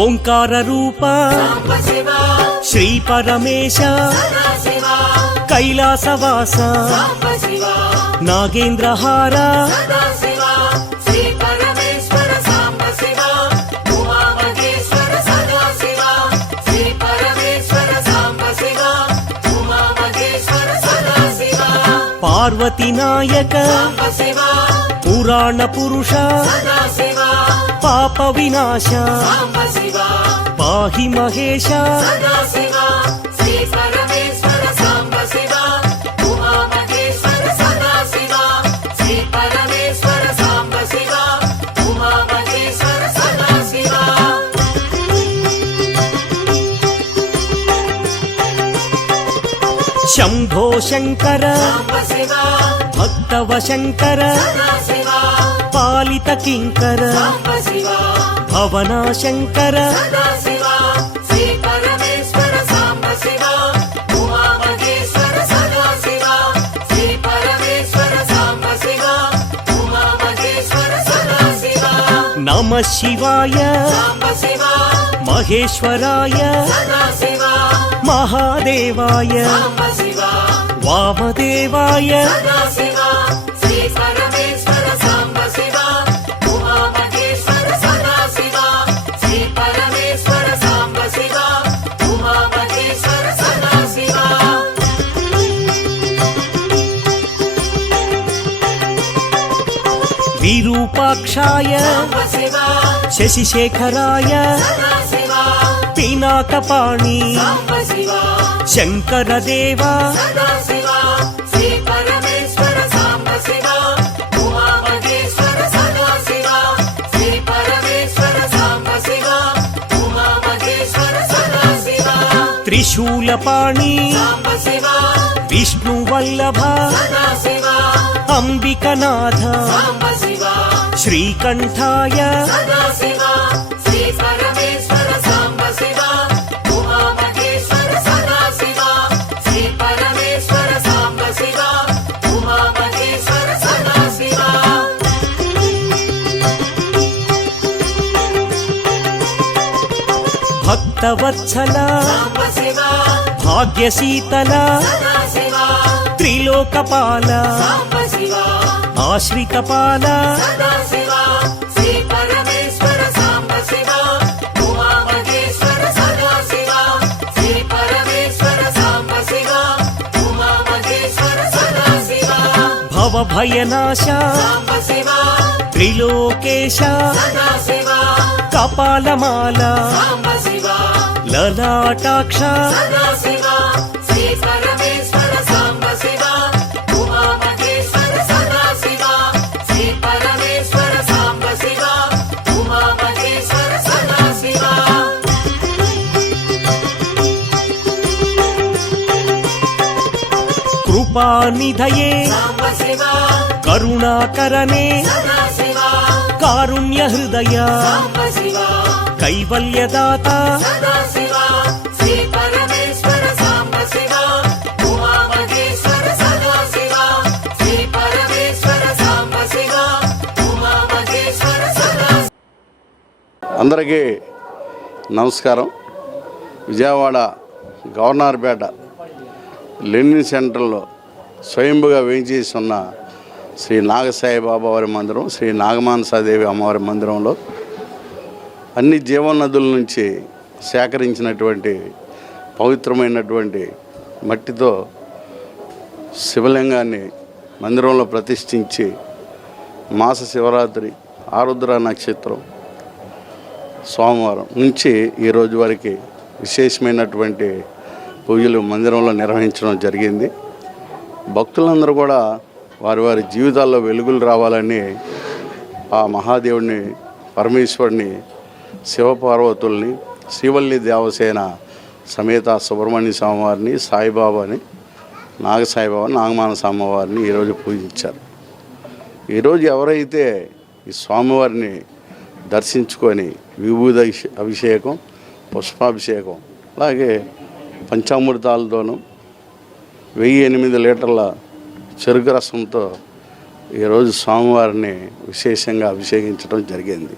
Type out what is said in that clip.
ఓంకార రూప శ్రీ పరమేశ కైలాసవాస నాగేంద్రహార పార్వతీ నాయక పురాణ పురుష పాప వినాశ పాహి మహేశ శంభో శంకర భక్తవ శంకర పాలిత కింకర భవనా శంకర నమః శివాయ మహేశ్వరాయ మహాదేవాయ వామదేవాయ విరూపాక్షాయ శశిశేఖరాయ పినాకపాణి శంకర దేవా త్రిశూలపాణి విష్ణువల్లభ అంబికనాథ శ్రీకంఠాయ భక్తవత్సల భాగ్యశీతల త్రిలోకపాల ఆశ్రితపాల భవభయనాశ త్రిలోకేశ కపాలమాల లలాటాక్ష కృపానిధయే కరుణాకరనే కారుణ్య హృదయ కైవల్యదాత అందరికీ నమస్కారం. విజయవాడ గవర్నర్పేట లెనిన్ సెంటర్లో స్వయంభుగా వేయించేసి ఉన్న శ్రీ నాగసాయిబాబా వారి మందిరం, శ్రీ నాగమానసాదేవి అమ్మవారి మందిరంలో అన్ని జీవనదుల నుంచి సేకరించినటువంటి పవిత్రమైనటువంటి మట్టితో శివలింగాన్ని మందిరంలో ప్రతిష్ఠించి మాస శివరాత్రి ఆరుద్ర నక్షత్రం సోమవారం నుంచి ఈరోజు వరకు విశేషమైనటువంటి పూజలు మందిరంలో నిర్వహించడం జరిగింది. భక్తులందరూ కూడా వారి వారి జీవితాల్లో వెలుగులు రావాలని ఆ మహాదేవుడిని, పరమేశ్వరుని, శివపార్వతుల్ని, శ్రీవల్లి దేవసేన సమేత సుబ్రహ్మణ్య స్వామివారిని, సాయిబాబాని, నాగసాయిబాబా, నాగమానస అమ్మవారిని ఈరోజు పూజించారు. ఈరోజు ఎవరైతే ఈ స్వామివారిని దర్శించుకొని విభూది అభిషేకం, పుష్పాభిషేకం, అలాగే పంచామృతాలతోనూ 1008 లీటర్ల చెరుకు రసంతో ఈరోజు స్వామివారిని విశేషంగా అభిషేకించడం జరిగింది.